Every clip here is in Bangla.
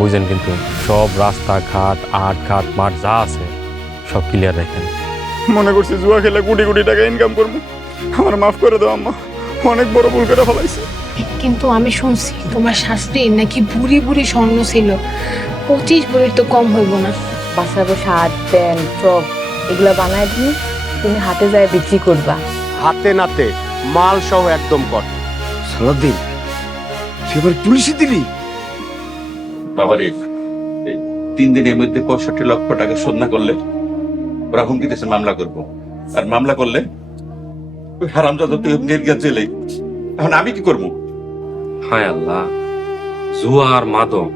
বুঝেন, কিন্তু সব রাস্তাঘাট আটঘাট মাঠ যা আছে সব ক্লিয়ার রাখেন। মনে করছি জুয়া খেলে কোটি কোটি টাকা ইনকাম করবো। আমার মাফ করে দাও আম্মা, অনেক বড় ভুল করে ফেলাইছি। কিন্তু আমি শুনছি তোমার শাশুড়ি নাকি বুড়ি বুড়ি স্বর্ণ ছিল, 25 বুড়ির তো কম হইব না। বাসাবো শার্ট প্যান্ট ফ্রক এগুলো বানায় দিই, তুমি হাতে যায় বিক্রি করবা। হাতে নাতে মাল সহ একদম কর। সারাদিন সেবার পুলিশে দিলি? বাবারে, এই 3 দিনের মধ্যে 65 লক্ষ টাকা শোধ না করলে ওরা হুমকি দিয়েছে মামলা করব, আর মামলা করলে ওই হারামজাদা তুই নির্গাত জেলে। এখন আমি কি করবো? হায় আল্লাহ, জুয়া আর মাদক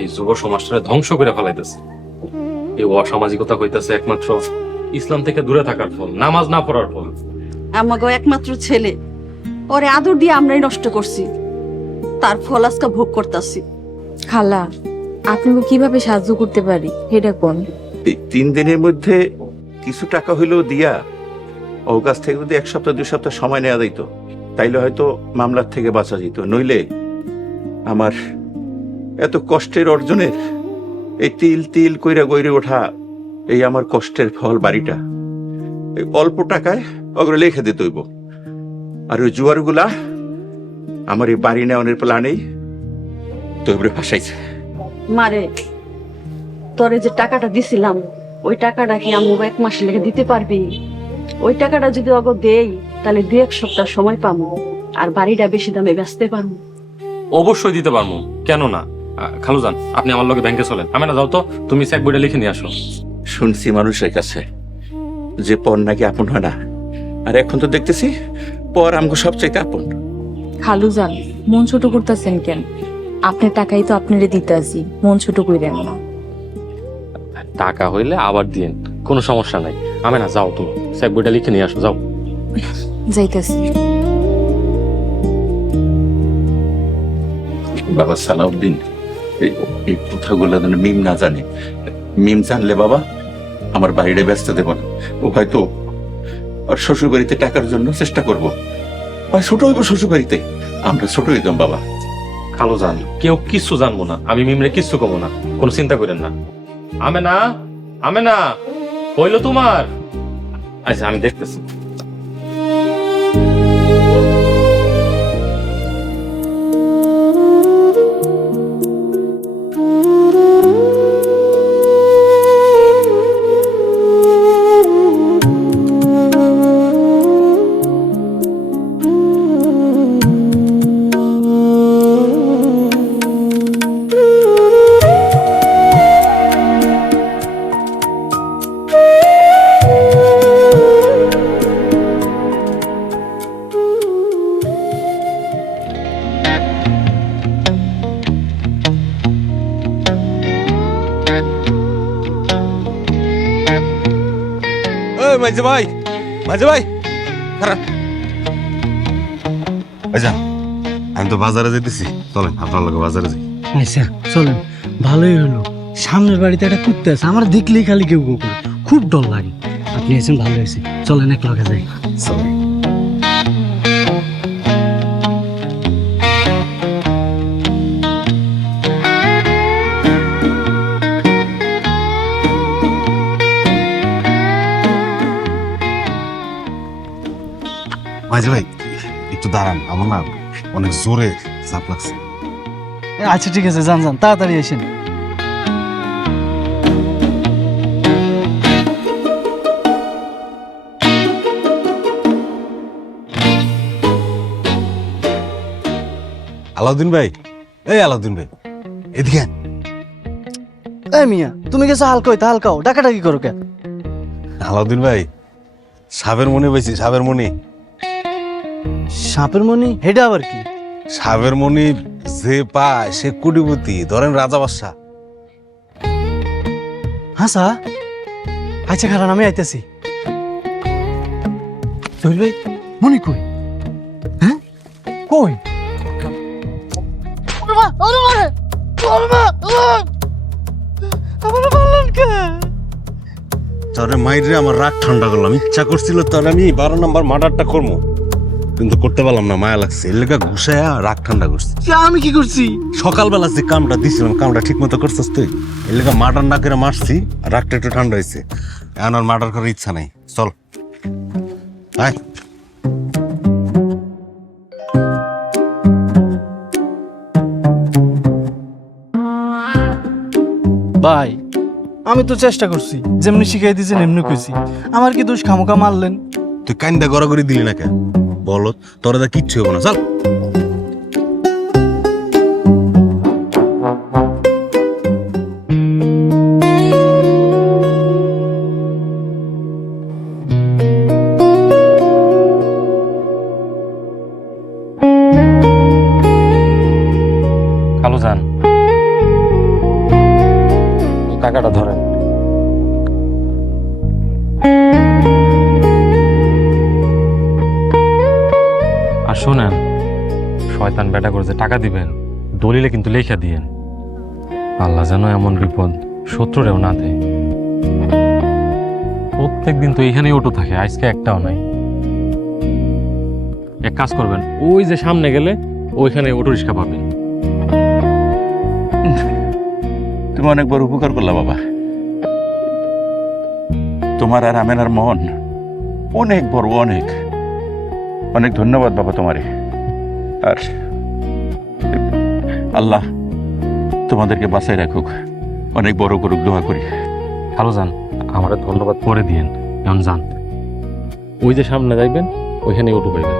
এই যুব সমাজটাকে ধ্বংস করে ফেলাইতেছে। এই অসামাজিকতা হইতেছে একমাত্র ইসলাম থেকে দূরে থাকার ফল, নামাজ না পড়ার ফল। আমাকে একমাত্র ছেলে, ওরে আদর দিয়ে আমরাই নষ্ট করছি, তার ফল আজকে ভোগ করতেছি। খালা, আপনাকে কিভাবে সাহায্য করতে পারি এটা কোন? এই 3 দিনের মধ্যে কিছু টাকা হইলেও দিয়া ওর কাছ থেকে যদি 1 সপ্তাহ 2 সপ্তাহ সময় নেওয়া যাইতো, তাইলে হয়তো মামলার থেকে বাঁচা যেত। নইলে আমার এত কষ্টের অর্জনের এই তিল তিল কইরা গইরে ওঠা এই আমার কষ্টের ফল বাড়িটা এই অল্প টাকায় ওগুলো লিখে দিতে হইব। আর ওই জুয়ারগুলা আমার এই বাড়ি নেওয়ানোর প্ল্যানেই তো ফাঁসাইছে। মারে, তোরে যে টাকাটা দিছিলাম ওই টাকাটা কি আমি 1 মাস লেগে দিতে পারবি? ওই টাকাটা যদি অগ দেই তাহলে 2-1 সপ্তাহ সময় পাবো, আর বাড়িটা বেশি দামে বেচতে পারবো। অবশ্যই দিতে পারবো, কেন না? খালুজান, আপনি আমার লগে ব্যাংকে চলেন। আমি না, যাও তো, তুমি চেক বইটা লিখে নিয়ে আসো। শুনছি মানুষের কাছে যে পর নাকি আপন হয় না, আর এখন তো দেখতেছি পর আমাকে সবচাইতে আপন। খালু যান, মন ছোট করতেছেন কেন? আপনার টাকাই তো আপনারে দিতে আসি, মন ছোট কইরেন না। টাকা হইলে আবার দিন, কোনো সমস্যা নাই। আমি না, যাও তুমি চেক বইটা লিখে নিয়ে আসো, যাও। যাইতাছি। বাবা সালাউদ্দিন, এই কথাগুলো যেন মিম না জানে। মিম জানলে বাবা আমার বাড়িটা ব্যস্ত দেব না। ও হয়তো আর শ্বশুর বাড়িতে টাকার জন্য চেষ্টা করবো। ছোট হইব শ্বশুর বাড়িতে, আমরা ছোট হইতাম বাবা। খালুজান, কেউ কিচ্ছু জানবো না, আমি মিমরে কিচ্ছু কমো না, কোনো চিন্তা করেন না। আমেনা, আমেনা, হইলো তোমার? আচ্ছা, আমি দেখতেছি। মাঝে ভাই, মাঝে ভাই, ভাইজান, আমি তো বাজারে যেতেছি, চলেন আপনার লোক বাজারে যাই। আচ্ছা চলেন, ভালোই হলো। সামনের বাড়িতে একটা কুত্তে আছে, আমার দেখলেই খালি কেউ কেউ করে, খুব ডর লাগে। আপনি এসেছেন, ভালো হয়েছে, চলেন এক লগে যাই। চলেন। মাঝে ভাই একটু দাঁড়ান, আমার না অনেক জোরে চাপ লাগছে। আচ্ছা ঠিক আছে, যান যান, তাড়াতাড়ি এসেন। আলাউদ্দিন ভাই, এই আলাউদ্দিন ভাই, এদিকে। এই মিয়া, তুমি গেছো হালকা হইতে, হালকাও ডাকাডাকি করো কেন? আলাউদ্দিন ভাই, সাবের মনি পাইছি, সাবের মনি। সাপের মনি? হেডা আবার কি? সাবের মনি যে পায় সে কোটিপতি, ধরেন রাজা বাদশা। হাসা? আচ্ছা খারান, আমি আইতেছি। জহির ভাই, মনি কই? হ্যাঁ কই? তোরে মাইরে আমার রাগ ঠান্ডা করলাম, ইচ্ছা করছিল তোর আমি 12 নম্বর মার্ডারটা করবো, কিন্তু করতে পারলাম না, মায়া লাগছে, এর লেগা ঘুষায়া রাগ ঠান্ডা করছি। আমি কি করছি? সকালবেলা যে কামটা দিছিলাম কামটা ঠিক মতো করছিস তুই, এর লেগা মার্ডার না করে মারছি, রাগটা একটু ঠান্ডা হয়েছে, এখন আর মার্ডার করার ইচ্ছা নাই। চল আয়। ভাই আমি তো চেষ্টা করছি, যেমনি শিখাই দিয়েছেন এমনি কইছি, আমার কি দোষ খামোকা মারলেন? তুই কান্দা গড়াগড়ি দিলি না কেন বল, তোর দা কিচ্ছু হবো না, চল। খালু যান, টাকাটা ধরেন। আর শোনেন, শয়তান বেটা করে যে টাকা দিবেন দলিলে কিন্তু লেখা দিয়েন, আল্লাহ যেন এমন বিপদ শত্রুরেও না দেয়। প্রত্যেক দিন তো এইখানেই অটো থাকে, আজকে একটাও নাই। এক কাজ করবেন, ওই যে সামনে গেলে ওইখানে অটো রিক্সা পাবেন। তুমি অনেক বড় উপকার করলা বাবা, তোমার আর আমেনার মন অনেক বড়, অনেক অনেক ধন্যবাদ বাবা তোমারে। আর আল্লাহ তোমাদেরকে বাঁচাই রাখুক, অনেক বড় করুক, দোয়া করি। ভালো যান, আমার ধন্যবাদ পরে দিয়েন, এখন যান। ওই যে সামনে যাইবেন ওইখানে অটো পাইবেন।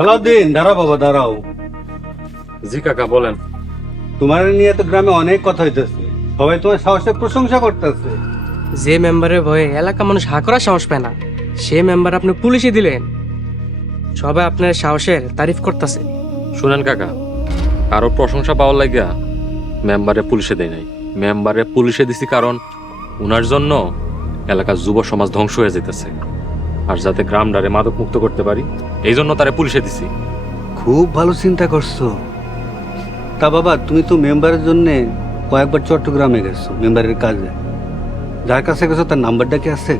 সালাউদ্দিন, দাঁড়াও বাবা দাঁড়াও। জি কাকা বলেন। তোমার নিয়ে তো গ্রামে অনেক কথা হইতেছে, সবাই তোমার সাহসের প্রশংসা করতেছে। যে মেম্বারের ভয়ে এলাকা মানুষ হা করার সাহস পায় না, সে মেম্বার আপনি পুলিশে দিলেন, সবাই আপনার সাহসের তারিফ করতেছে। শুনেন কাকা, কারো প্রশংসা পাওয়ার লাগিয়া মেম্বারে পুলিশে দেয় নাই, মেম্বারে পুলিশে দিছি কারণ উনার জন্য এলাকার যুব সমাজ ধ্বংস হয়ে যেতেছে, আর যাতে গ্রামটারে মাদক মুক্ত করতে পারি এই জন্য তারে পুলিশে দিছি। খুব ভালো চিন্তা করছো। তা বাবা, তুমি তো মেম্বারের জন্য কয়েকবার চট্টগ্রামে গেছো মেম্বারের কাজে, যার কাছে গেছো তার নাম্বারটা কি আছে?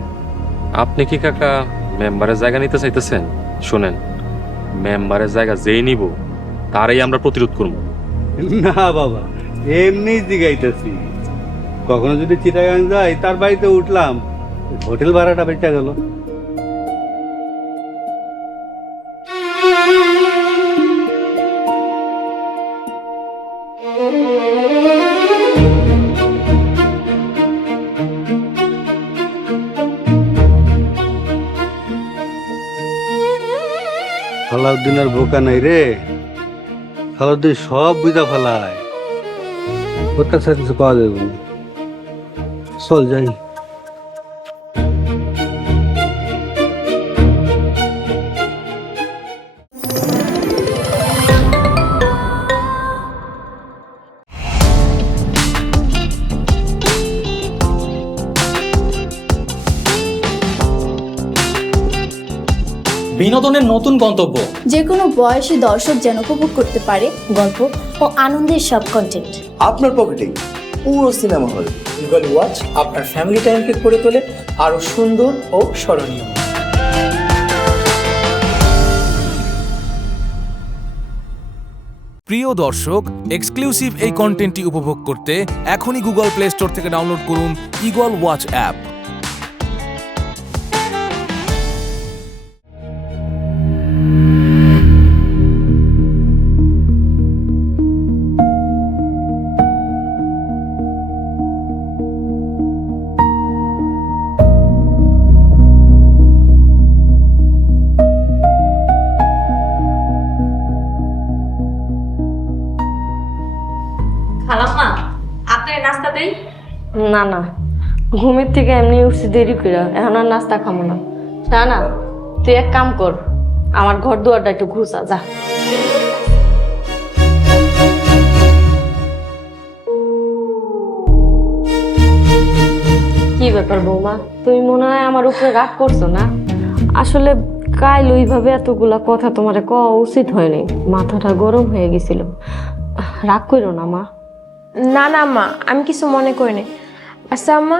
আপনি কি কাকা মেম্বারের জায়গা নিতে চাইতেছেন? শুনেন, মেম্বারের জায়গা যেই নিব তারই আমরা প্রতিরোধ করব। না বাবা, এমনি জিগাইতেছি, কখনো যদি চিটাগাং যাই তার বাড়িতে উঠলাম, হোটেল ভাড়াটা বেঁচে গেল। সালাউদ্দিনের বোকা নাই রে, সালাউদ্দিন সব বুঝা ফেলায়, ওর কাছে কিছু পাওয়া যাবে না। চল যাই। বিনোদনের নতুন গন্তব্য, যে কোনো বয়সী দর্শক যেন উপভোগ করতে পারে গল্প ও আনন্দের সব কন্টেন্ট আপনার পকেটেই পুরো সিনেমা হল। গুগল ওয়াচ আপনার ফ্যামিলি টাইমকে করে তোলে আরো সুন্দর ও স্মরণীয়। প্রিয় দর্শক, এক্সক্লুসিভ এই কন্টেন্টটি উপভোগ করতে এখনই গুগল প্লে স্টোর থেকে ডাউনলোড করুন ইগল ওয়াচ অ্যাপ। খালাম্মা, আপনার নাস্তা দেই? না না, ঘুমের থেকে এমনি উঠছি দেরি করে, এখন আর নাস্তা খাবো না। না না, তুই এক কাম কর, আমার ঘর দুয়ারটা একটু ঘুষা যা। কি ব্যাপার বৌমা, তুমি মনে হয় আমার উপরে রাগ করছো না? আসলে কাল ওইভাবে এতগুলা কথা তোমারে কওয়া উচিত হয়নি, মাথাটা গরম হয়ে গেছিল। রাগ করো না মা। না না মা, আমি কিছু মনে করি না। আচ্ছা আম্মা,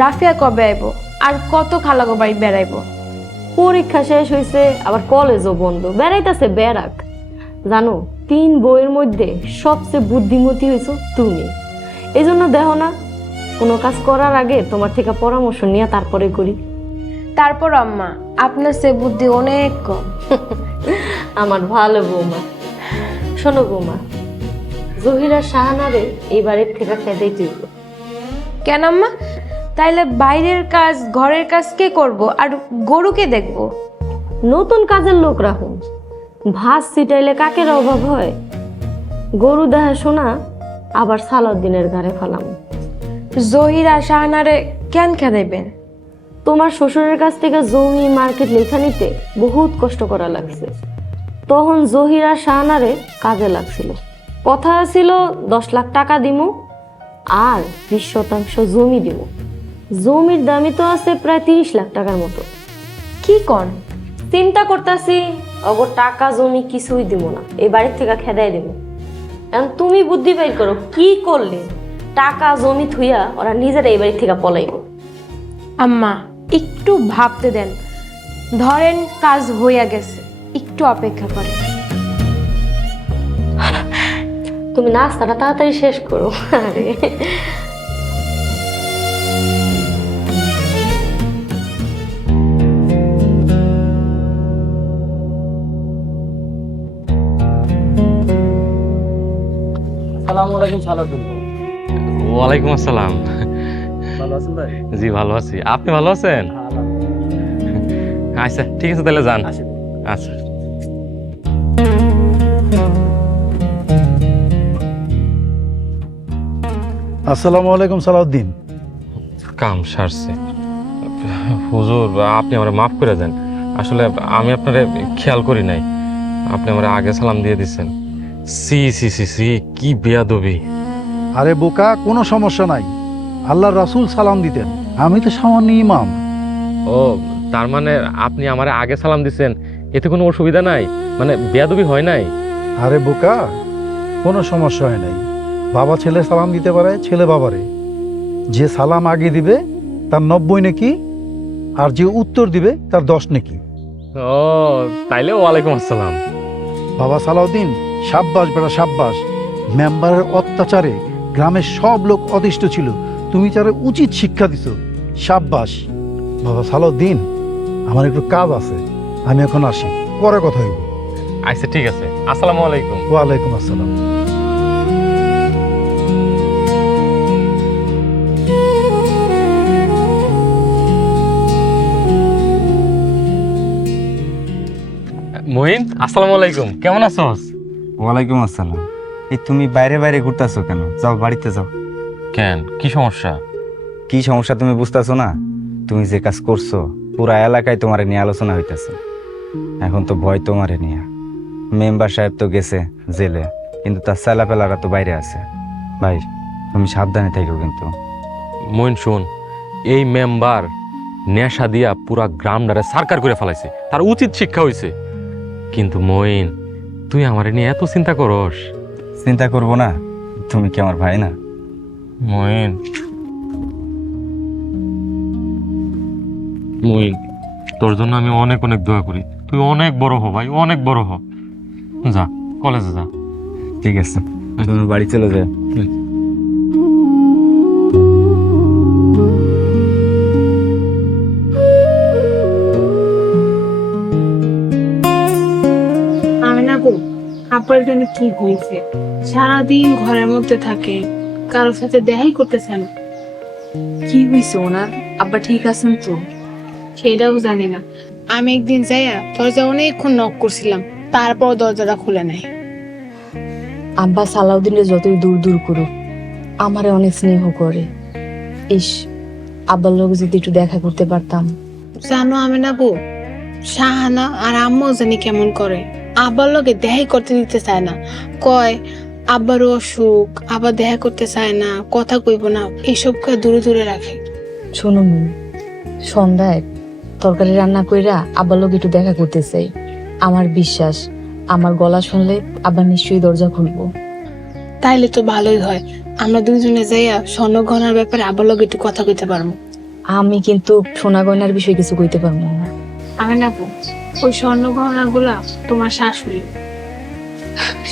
রাফিয়া কবে আইব আর কত খালাগো বাড়ি বেড়াইবো? পরীক্ষা শেষ হয়েছে, আবার কলেজও বন্ধ, বেড়াইতেছে বেড়াক। জানো 3 বইয়ের মধ্যে সবচেয়ে বুদ্ধিমতী হয়েছো তুমি। এই জন্য দেখো না, কোনো কাজ করার আগে তোমার থেকে পরামর্শ নিয়ে তারপরে করি। তারপর আম্মা, আপনার সে বুদ্ধি অনেক কম। আমার ভালো বৌমা। শোনো বৌমা, জহিরা শাহানারে এই বাড়ির থেকে খেতেই তুইব। কেন আম্মা? তাইলে বাইরের কাজ ঘরের কাজ কে করব আর গরুকে দেখব? নতুন কাজের লোক রাখুন। ভাত ছিটাইলে কাকের অভাব হয়? গরু দেখাশোনা আবার সালাউদ্দিনের ঘরে ফেলাম। জহিরা শাহানারে কেন খেদাইবেন? তোমার শ্বশুরের কাছ থেকে জমি মার্কেট লেখা নিতে বহুত কষ্ট করা লাগছে। তখন জহিরা শাহানারে কাজে লাগছিল। কথা ছিল 10 লাখ টাকা দিমু আর 20% জমি দিব। জমির দামই তো আছে প্রায় 30 লাখ টাকার মতো। কি কন? চিন্তা করতেছি অগর টাকা জমি কিছুই দিব না, এই বাড়ির থেকে খেদাই দিব। এখন তুমি বুদ্ধি বের করো, কি করলে টাকা জমি থুইয়া ওরা নিজেরা এই বাড়ি থেকে পলাইব। আম্মা একটু ভাবতে দেন, ধরেন কাজ হইয়া গেছে, একটু অপেক্ষা করেন। তুমি নাস্তাটা তাড়াতাড়ি শেষ করো। আরে আসসালামু আলাইকুম সালাউদ্দিন। ওয়ালাইকুম আসসালাম। ভালো আছেন ভাই? জি ভালো আছি, আপনি ভালো আছেন? আচ্ছা ঠিক আছে, তাহলে যান। আচ্ছা। আসসালামু আলাইকুম সালাউদ্দিন। কাম সারছে। হুজুর, আপনি আমারে মাফ করে দেন। আসলে আমি আপনারে খেয়াল করি নাই, আপনি আমারে আগে সালাম দিয়ে দিচ্ছেন। সি সি সি সি, কি বেয়াদবি! আরে বোকা, কোনো সমস্যা নাই। আল্লাহর রাসূল সালাম দিতেন, আমি তো সামান্য ইমাম। ও, তার মানে আপনি আমারে আগে সালাম দিচ্ছেন, এতে কোনো অসুবিধা নাই? মানে বেয়াদবি হয় নাই? আরে বোকা, কোনো সমস্যা হয় নাই। বাবা ছেলে সালাম দিতে পারে, ছেলে বাবারে। যে সালাম আগে দিবে তার 90 নেকি, আর যে উত্তর দিবে তার 10 নেকি। ও তাইলে ওয়ালাইকুম আসসালাম। বাবা সালাউদ্দিন, সাব্বাস বেটা সাব্বাস। মেম্বারের অত্যাচারে গ্রামের সব লোক অতিষ্ঠ ছিল, তুমি তারে উচিত শিক্ষা দিছো, সাব্বাস। বাবা সালাউদ্দিন, আমার একটু কাজ আছে, আমি এখন আসি, পরে কথা হইব। আচ্ছা ঠিক আছে, আসসালামু আলাইকুম। ওয়ালাইকুম আসসালাম। মহিন, আসসালামু আলাইকুম, কেমন আছোস? ওয়ালাইকুম আসসালাম। এই তুমি বাইরে বাইরে ঘুরতেছো কেন? যাও বাড়িতে যাও। কেন, কি সমস্যা? কি সমস্যা তুমি বুঝতেছো না? তুমি যে কাজ করছো পুরা এলাকায় তোমারে নিয়ে আলোচনা হইতেছে। এখন তো ভয় তোমারে নিয়ে। মেম্বার সাহেব তো গেছে জেলে, কিন্তু তার ছেলেপেলারা তো বাইরে আছে। ভাই তুমি সাবধানে থেকো কিন্তু। মহিন শোন, এই মেম্বার নেশা দিয়া পুরা গ্রামটারে সারকার করে ফেলাইছে, তার উচিত শিক্ষা হইছে। কিন্তু মহিন, তুই আমারে নিয়ে এত চিন্তা করস? চিন্তা করবো না? তুমি কি আমার ভাই না? মহিন, মহিন, তোর জন্য আমি অনেক অনেক দোয়া করি। তুই অনেক বড় হ ভাই, অনেক বড় হ। যা কলেজে যা। ঠিক আছে, তুমি বাড়ি চলে যাও। আমি না গো, আপনার জন্য কি হয়েছে? সারাদিন ঘরের মধ্যে থাকে, কারোর সাথে দেখাই করতেছেন। কি হয়েছে ওনার? আব্বা ঠিক আছেন তো? সেটাও জানি না। আমি একদিন যাইয়া দরজা অনেকক্ষণ নক করছিলাম, তারপর দরজাটা খুলে নাই। আব্বা সালাউদ্দিনের যতই দূর দূর করুক, আমারে অনেক স্নেহ করে। ইস, আব্বার লোক যদি একটু দেখা করতে পারতাম। জানো আমি না গো, শাহানা আর আম্মু জানি কেমন করে, আব্বার লগে দেখাই করতে দিতে চায় না, কয় আব্বারও অসুখ, আবার দেখা করতে চায় না, কথা কইব না, এইসব কয়ে দূরে দূরে রাখে। শোনো মিম, সন্ধ্যায় তরকারি রান্না কইরা আব্বার লগে একটু দেখা করতে চাই। আমার বিশ্বাস আমার গলা শুনলে আব্বা নিশ্চয়ই দরজা খুলবো। তাইলে তো ভালোই হয়, আমরা দুইজনে যাইয়া স্বর্ণ গহনার ব্যাপারে আব্বার লগে একটু কথা কইতে পারবো। আমি কিন্তু সোনা গয়নার বিষয়ে কিছু কইতে পারবো না। আমি না ওই স্বর্ণ গহনা গুলা তোমার শাশুড়ি,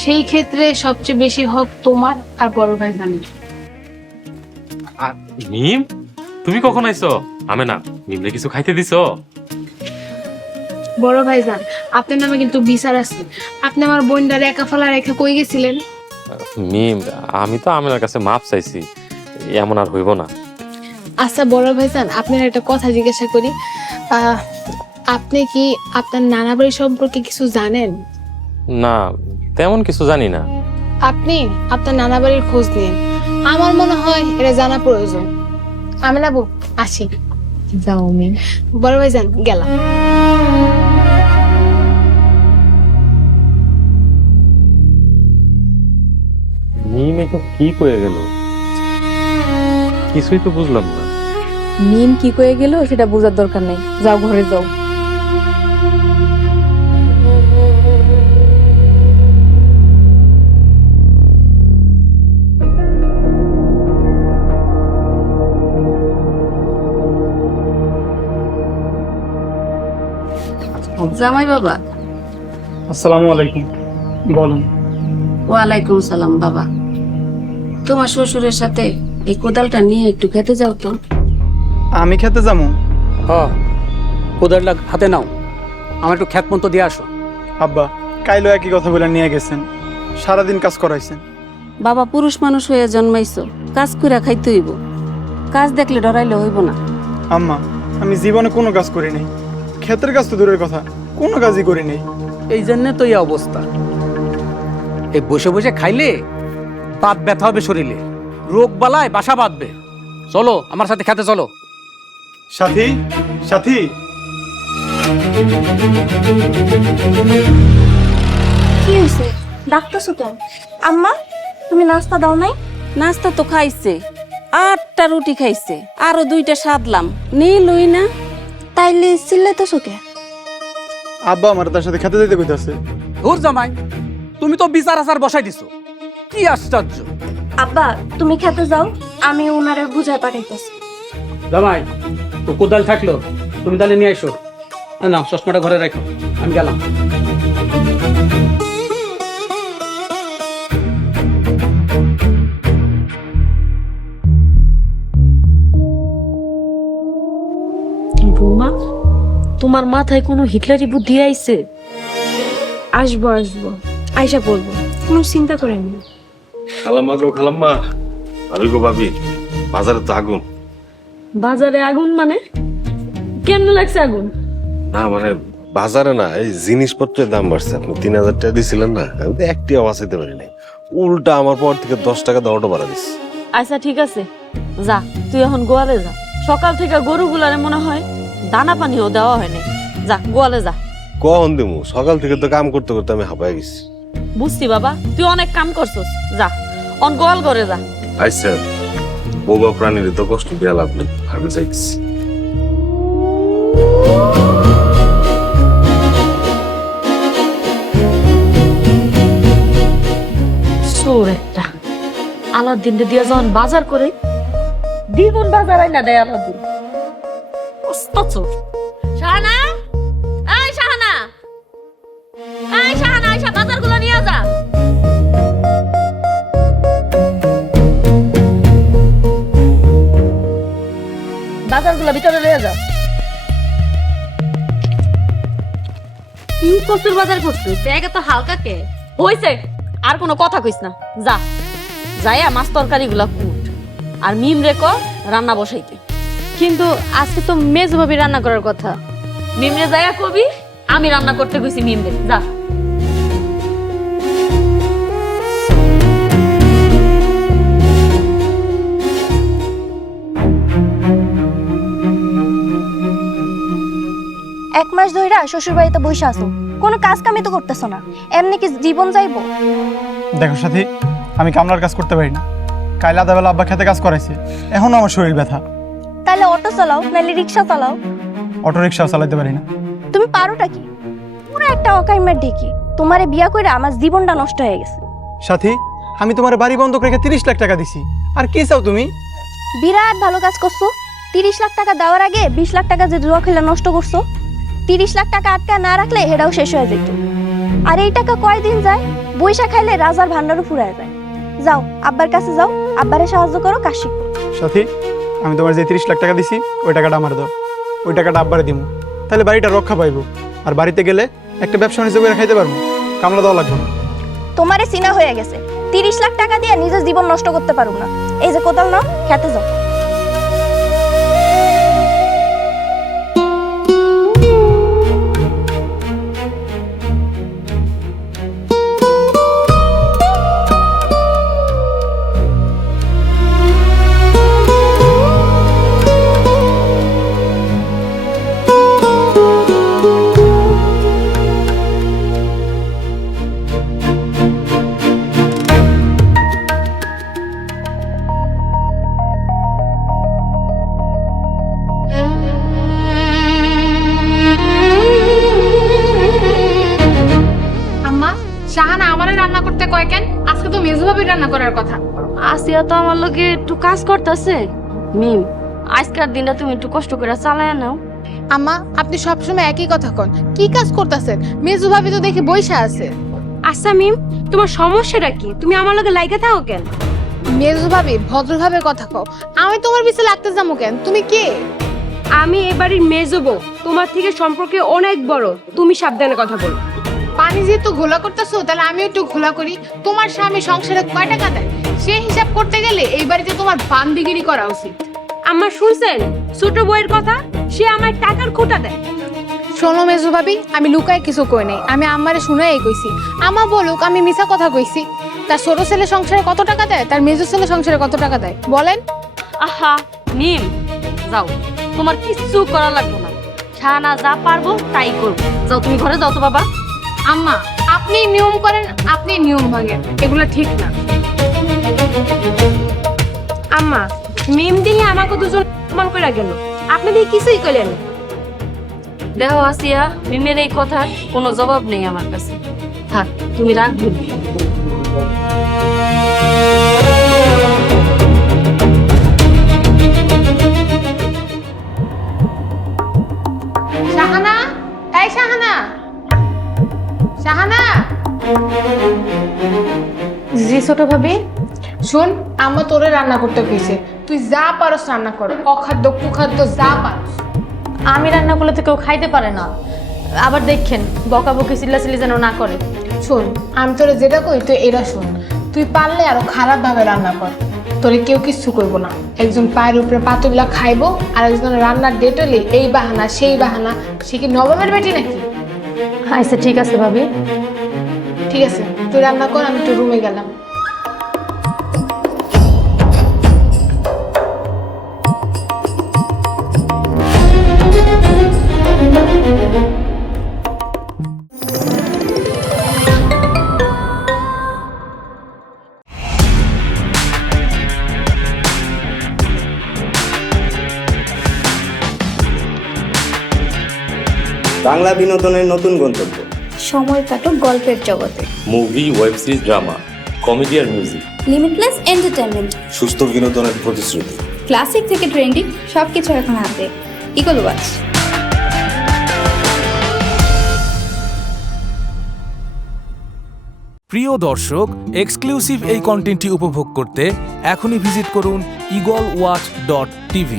সেই ক্ষেত্রে সবচেয়ে বেশি হক তোমার আর বড় ভাই জানি। মিম, তুমি কখন আইছো? আমি না মিমরে কিছু খাইতে দিছো? বড় ভাই জান, আপনার নামে কিন্তু বিচার আছে। আপনি আমার বোনটারে একা ফেলা রেখে কই গেছিলেন? মিম, আমি তো আমিনার কাছে মাপ চাইছি, এমন আর হইব না। আচ্ছা বড় ভাই জান, আপনার একটা কথা জিজ্ঞাসা করি, আপনি কি আপনার নানা বাড়ি সম্পর্কে কিছু জানেন? না, তেমন কিছু জানি না। আপনি আপনার নানা বাড়ির খোঁজ নিন, আমার মনে হয় এটা জানা প্রয়োজন। আমি না আসি। যাও মিম। বড় ভাই জান, গেলাম। মিম একটু কি কয়ে গেল, কিছুই তো বুঝলাম না। মিম কি কয়ে গেল সেটা বোঝার দরকার নেই, যাও ঘরে যাও। জামাই বাবা। আসসালামু আলাইকুম। বলুন। ওয়ালাইকুম সালাম বাবা। তোমার শ্বশুরের সাথে এই কোদালটা নিয়ে একটু খেতে যাও তো। আমি খেতে যাবো? হ্যাঁ, কোদালটা হাতে নাও, আমার একটু খ্যাত মতো দিয়ে আসো। আব্বা কাইলো একই কথা বলে নিয়ে গেছেন, সারাদিন কাজ করাইছেন। বাবা, পুরুষ মানুষ হয়ে জন্মাইছো, কাজ করে খাইতে হইব, কাজ দেখলে ডরাইলে হইব না। আম্মা, আমি জীবনে কোনো কাজ করি নাই, ক্ষেতের কাজ তো দূরের কথা, কোনো কাজই করি নাই। এই জন্য তো এই অবস্থা। এই বসে বসে খাইলে বাত ব্যথা হবে শরীরে, রোগ বালায় বাসা বাঁধবে। চলো আমার সাথে খেতে চলো। সাথী, সাথী। কি হয়েছে, ডাকতেছো কেন? আম্মা, তুমি নাস্তা দাও নাই? নাস্তা তো খাইছে, 8টা রুটি খাইছে, আরো 2টা সাদলাম, নিলই না। তাইলে চিল্লাইতেছো কে? আব্বা আমার তার সাথে খেতে যেতে কইতাছে। ধুর জামাই, তুমি তো বিচার আচার বসাই দিছো, কি আশ্চর্য। আব্বা, তুমি খেতে যাও, আমি ওনারে বুঝায় পাঠাইতেছি। জামাই, তো কোদাল থাকলো, তুমি তাহলে নিয়ে এসো। না, চশমাটা ঘরে রাখো, আমি গেলাম। বৌমা, তোমার মাথায় কোনো হিটলারি বুদ্ধি আইছে? আসবো আসবো, আইসা বলবো, কোনো চিন্তা করেন না। খালাম্মা গো, খালাম্মা। ভাবি গো ভাবি, বাজারে তো আগুন। বাজারে আগুন মানে? কেমনে লাগছে আগুন? না মানে বাজারে না, এই জিনিসপত্রের দাম বাড়ছে। আপনি 3000 টাকা দিয়েছিলেন না, আমি তো একটিও বাঁচাইতে পারি নাই। উল্টা আমার পর থেকে 10 টাকা দরটা বাড়া দিচ্ছে। আচ্ছা ঠিক আছে, যা তুই এখন গোয়ালে যা। সকাল থেকে গরুগুলারে মনে হয় দানা পানিও দেওয়া হয়নি। যা গোয়ালে যা। কখন দেবো? সকাল থেকে তো কাম করতে করতে আমি হাঁপায় গেছি। বুঝছি বাবা, তুই অনেক কাম করছস, যা অন গোয়াল করে যা। আচ্ছা, বোবা প্রাণীর তো কষ্ট দেওয়া লাভ নেই, আমি চাইছি। চোর একটা, আলাদিন দিয়া যখন বাজার করে দ্বিগুণ বাজার আইনা দেয় আলাদিন। চোর। শাহানা, এই শাহানা, এই শাহানা, আইসা বাজারগুলো নিয়ে যা। বাজারগুলো ভিতরে নিয়ে যা। কি কচুর বাজার করছিস? জায়গা তো হালকা কে হইছে। আর কোনো কথা কইস না, যা যাইয়া মাছ তরকারি গুলা কুট, আর মিম রেখো রান্না বসাইতে। কিন্তু আজকে তো মেজ ভাবি রান্না করার কথা। মিমরে যাইয়া কবি আমি রান্না করতে গেছি মিমরে, যা। এক মাস ধইরা শ্বশুর বাড়িতে বসে আছো, কোনো কাজ কামই তো করতেছো না, এমনি কি জীবন যাইবো? দেখো সাথী, আমি কামলার কাজ করতে পারি না। কাল আদাবেলা আব্বা খেতে কাজ করাইছে, এখনো আমার শরীর ব্যথা। তাহলে অটো চালাও, নাহলে রিক্সা চালাও। অটো রিক্সাও চালাইতে পারি না। তুমি পারোটা কি? পুরো একটা অকাইমের ঢেকি। তোমারে বিয়া কইরা আমার জীবনটা নষ্ট হয়ে গেছে। সাথী, আমি তোমার বাড়ি বন্ধক রেখে 30 লাখ টাকা দিছি, আর কি চাও তুমি? বিরাট ভালো কাজ করছো। 30 লাখ টাকা দেওয়ার আগে 20 লাখ টাকা যে জুয়া খেলে নষ্ট করছো। 30 লাখ টাকা আটকা না রাখলে হেডাও শেষ হয়ে যেত। আর এই টাকা কয়দিন যায়? বৈশা খাইলে রাজার ভান্ডারও ফুরায় যায়। যাও আব্বার কাছে যাও, আব্বারে সাহায্য করো, কাজ শিখো। সাথী, আমি তোমার যে 30 লাখ টাকা দিছি ওই টাকাটা আমার দাও, ওই টাকাটা আব্বারে দিমু, তাহলে বাড়িটা রক্ষা পাইবো। আর বাড়িতে গেলে একটা ব্যবসা বাণিজ্য করে খাইতে পারবো, কামলা দেওয়া লাগবে না। তোমারে চিনা হয়ে গেছে। 30 লাখ টাকা দিয়ে নিজের জীবন নষ্ট করতে পারো না। এই যে কোদাল নাও, খেতে যাও। আম্মা, শাহানা আমারে রান্না করতে কয় কেন? আজকে তো মেজু ভাবির রান্না করার কথা। আসিয়া তো আমার লগে একটু কাজ করতেছে। মিম, আজকের দিনটা তুমি একটু কষ্ট করে চালায় নাও। আম্মা, আপনি সবসময় একই কথা কন। কি কাজ করতেছেন? মেজু ভাবি তো দেখি বইসা আছে। আচ্ছা মিম, তোমার সমস্যাটা কি? তুমি আমার লগে লাইগা থাকো কেন? মেজু ভাবি ভদ্রভাবে কথা কও। আমি তোমার পিছে লাগতে যাবো কেন? তুমি কে? আমি এই বাড়ির মেজো বউ, তোমার থেকে সম্পর্কে অনেক বড়। তুমি সাবধানে কথা বলো। পানি যেহেতু ঘোলা করতেছো, তাহলে আমিও একটু ঘোলা করি। তোমার স্বামী সংসারে কয় টাকা দেয় সে হিসাব করতে গেলে এই বাড়িতে তোমার বান্দিগিরি করা উচিত। আমার শুনছেন ছোট বউয়ের কথা? সে আমার টাকার খোটা দেয়। শোনো মেজু ভাবি, আমি লুকায় কিছু কই নাই। আমি আমারে শুনাই কইছি। আমা বলুক আমি মিছা কথা কইছি। তার ছোট ছেলে সংসারে কত টাকা দেয়, তার মেজু ছেলে সংসারে কত টাকা দেয় বলেন? আহা মিম, যাও, তোমার কিচ্ছু করা লাগবে না। শাহানা যা পারবো তাই করবো। যাও তুমি ঘরে যাও তো বাবা। আম্মা, আপনি নিয়ম করেন, আপনি নিয়ম ভাঙেন, এগুলো ঠিক না। আম্মা, মিম দিয়ে আমাকে দুজন মান করে গেল, আপনি দিয়ে কিছুই কইলেন। দেখো আসিয়া, মিমের এই কথার কোনো জবাব নেই আমার কাছে। থাক, তুমি রাখবে। শাহানা, এই শাহানা, শাহানা। জি ছোট ভাবি। শোন, আম্মা তোরে রান্না করতে কইছে, তুই যা পারস রান্না কর। অখাদ্য কুখাদ্য যা পারস। আমি রান্না করলে তো কেউ খাইতে পারে না। আবার দেখেন বকাবকি চিল্লাচিল্লি যেন না করে। শোন, আমি তোরে যেটা কই তুই এটা শোন। তুই পারলে আরো খারাপ ভাবে রান্না কর, তোরে কেউ কিচ্ছু করবো না। একজন পায়ের উপরে পাতুলা খাইবো, আর একজন রান্নার ডেট হলে এই বাহানা সেই বাহানা। সে কি নবাবের বেটি নাকি? আচ্ছা ঠিক আছে ভাবি। ঠিক আছে, তুই রান্না কর, আমি একটু রুমে গেলাম। বাংলা বিনোদনের নতুন গন্তব্য। সময় কাটুক গল্পের জগতে। Movie, web series, drama, comedy আর মিউজিক। Limitless entertainment. সুস্থ বিনোদনের প্রতিশ্রুতি। ক্লাসিক থেকে ট্রেন্ডিং সবকিছু এখন হাতে। Eagle Watch. প্রিয় দর্শক, এক্সক্লুসিভ এই কন্টেন্টটি উপভোগ করতে এখনই ভিজিট করুন eagleWatch.tv।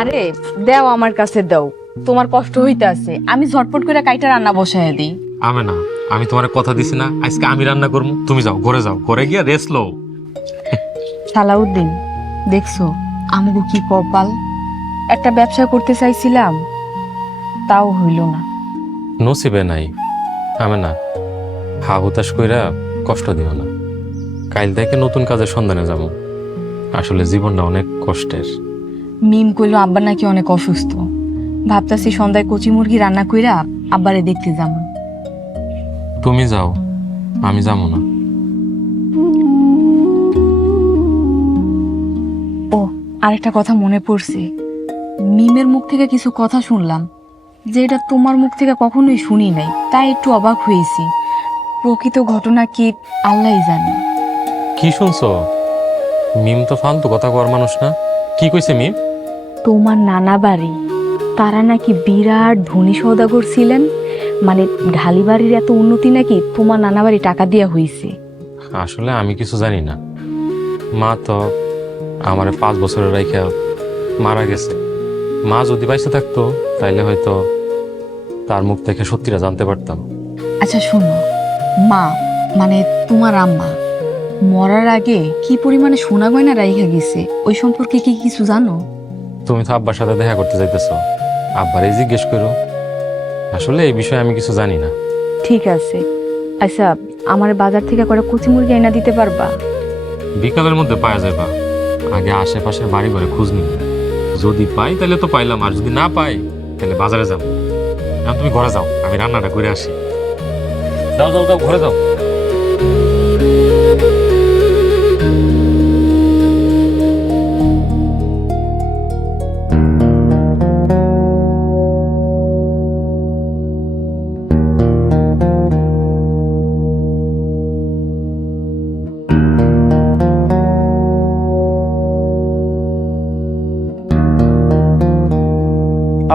আরে দাও, আমার কাছে দাও। তোমার কষ্ট হইতে আছে, আমি ঝটপট করে কাইটা রান্না বসায় দিই। আমি না, আমি তোমার কথা দিছি না আজকে আমি রান্না করবো। তুমি যাও ঘরে, যাও ঘরে গিয়া রেস্ট লও। সালাউদ্দিন, দেখছো আমাকে কি কপাল। একটা ব্যবসা করতে চাইছিলাম, তাও হইল না। নসিবে নাই। আমি না, হা হুতাশ কইরা কষ্ট দিও না। কাল থেকে নতুন কাজের সন্ধানে যাব। আসলে জীবনটা অনেক কষ্টের। মিম কইলো আব্বা নাকি অনেক অসুস্থ, ভাবতাছি সন্ধ্যায় কচি মুরগি রান্না কইরা আব্বারে দেখতে যাবো। তুমি যাও, আমি যাবো না। ও আরেকটা কথা মনে পড়ছে, মিমের মুখ থেকে কিছু কথা শুনলাম যে এটা তোমার মুখ থেকে কখনোই শুনি নাই, তাই একটু অবাক হয়েছি। প্রকৃত ঘটনা কি আল্লাহই জানে। কি শুনছো? মিম তো ফালতু কথা কওয়ার মানুষ না। কি কইছে মিম? তোমার নানা বাড়ি তারা নাকি বিরাট ধনী সওদাগর ছিলেন, মানে ঢালি বাড়ির এত উন্নতি নাকি তোমার নানা বাড়ি টাকা দিয়া হইছে। আসলে আমি কিছু জানি না। মা তো আমার 5 বছরের রাইখা মারা গেছে। মা যদি বাইসে থাকতো তাইলে হয়তো তার মুখ থেকে সত্যিটা জানতে পারতাম। আচ্ছা শোনো, মা মানে তোমার আম্মা মরার আগে কি পরিমাণে সোনা গয়না রাইখা গেছে ওই সম্পর্কে কি কিছু জানো? তুমি তো আব্বার সাথে দেখা করতে যাইতেছো, আব্বারে জিজ্ঞেস করো। আসলে এই বিষয়ে আমি কিছু জানি না। ঠিক আছে, আচ্ছা আমার বাজার থেকে করে কচি মুরগি এনে দিতে পারবা? বিকালের মধ্যে পাওয়া যাবা। আগে আশেপাশের বাড়ি ঘরে খোঁজ নিব, যদি পাই তাহলে তো পাইলাম, আর যদি না পাই তাহলে বাজারে যাবো। এখন তুমি ঘরে যাও, আমি রান্নাটা করে আসি। যাও যাও যাও, ঘরে যাও।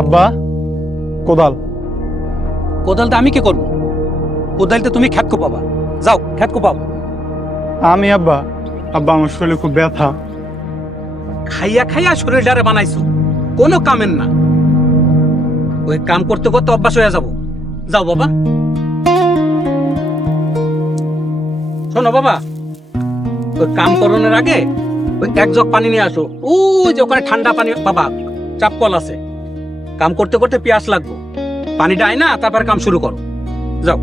আব্বা, কোদাল। কোদালটা আমি কি করবো? কোদালটা তুমি খ্যাত পাবা, যাও খ্যাত পাবো। আমি আব্বা, আমার শরীরে খুব ব্যথা। খাইয়া খাইয়া শরীরটারে বানাইছো, কোনো কামের না। ওই কাম করতে করতে অভ্যাস হয়ে যাবো। যাও বাবা। শোনো বাবা, ওই কাম করানোর আগে ওই 1 জগ পানি নিয়ে আসো। ওই যে ওখানে ঠান্ডা পানি বাবা, চাপ কল আছে। কাম করতে করতে পিয়াস লাগবো, পানিটা আয় না, তারপর কাম শুরু করো। যাও।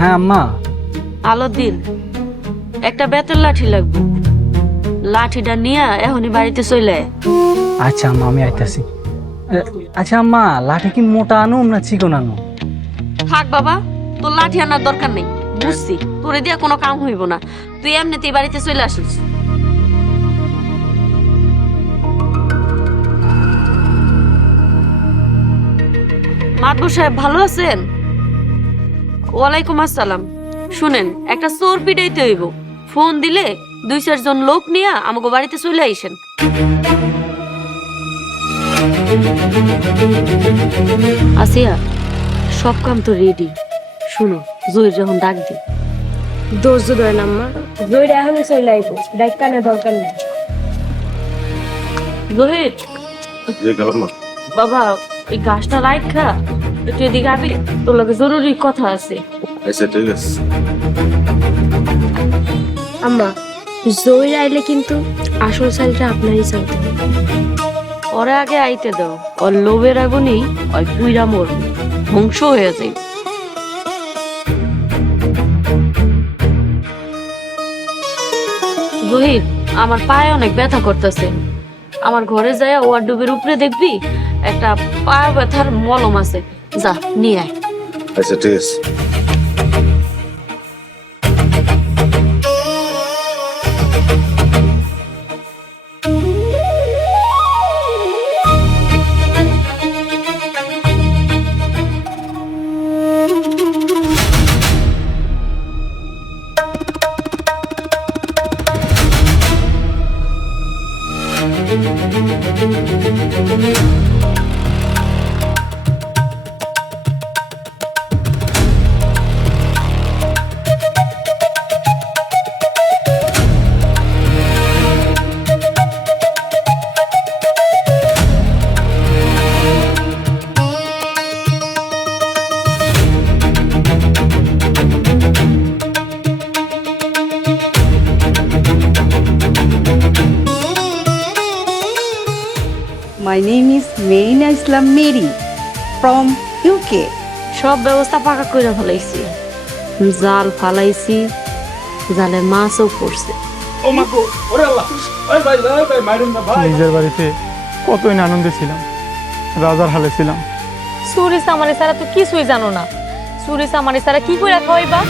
হ্যাঁ আম্মা। আলোদ্দিন, একটা বেতের লাঠি লাগবে। লাঠিটা নিয়ে এখনই বাড়িতে চলে আয়। আচ্ছা আম্মা, আমি আইতাছি। আচ্ছা আম্মা, লাঠি কি মোটা আনুম না চিকন আনুম? থাক বাবা, তোর লাঠি আনার দরকার নেই, বুঝছি। তোরে দিয়া কোনো কাম হইব না, তুই এমনিতেই বাড়িতে চলে আসিস। মাতবর সাহেব ভালো আছেন? ওয়ালাইকুম আসসালাম। শুনেন, একটা চোর পিটাইতে হইব, ফোন দিলে 2-4 জন লোক নিয়ে আমাকে বাড়িতে চলে আইসেন। আসিয়া, সব কাম তো রেডি। শুনো, জহির যখন ডাক দি। ধৈর্য ধরেন আম্মা, জহির এখন চলে আইব, ডাক্তারের দরকার নেই। জহির বাবা, এই গাছটা রাখা একটু এদিকে আবি, তোর লগে জরুরি কথা আছে। আচ্ছা ঠিক আছে। আম্মা, জহির আইলে কিন্তু আসল চালটা আপনারই চালতে হবে। ওরে আগে আইতে দাও, ওর লোভের আগুনই ওই পুইরা মরবে, ধ্বংস হয়ে যাবে। জহির, আমার পায়ে অনেক ব্যথা করতেছে, আমার ঘরে যায় ওয়ার্ডরোবের উপরে দেখবি একটা পায়ে ব্যথার মলম আছে, যা নিয়ে আয়। আচ্ছা ঠিক আছে। My name is Marina Islam Mary from UK. সব ব্যবস্থা পাকা করে ফেলাইছি, জাল ফালাইছি, জালে মাছও পড়ছে। নিজের বাড়িতে কতই না আনন্দে ছিলাম, রাজার হালে ছিলাম। সুরিস আমারে সারা তো কিছুই জানো না। সুরিস আমারে সারা কি করে খাওয়াইবা?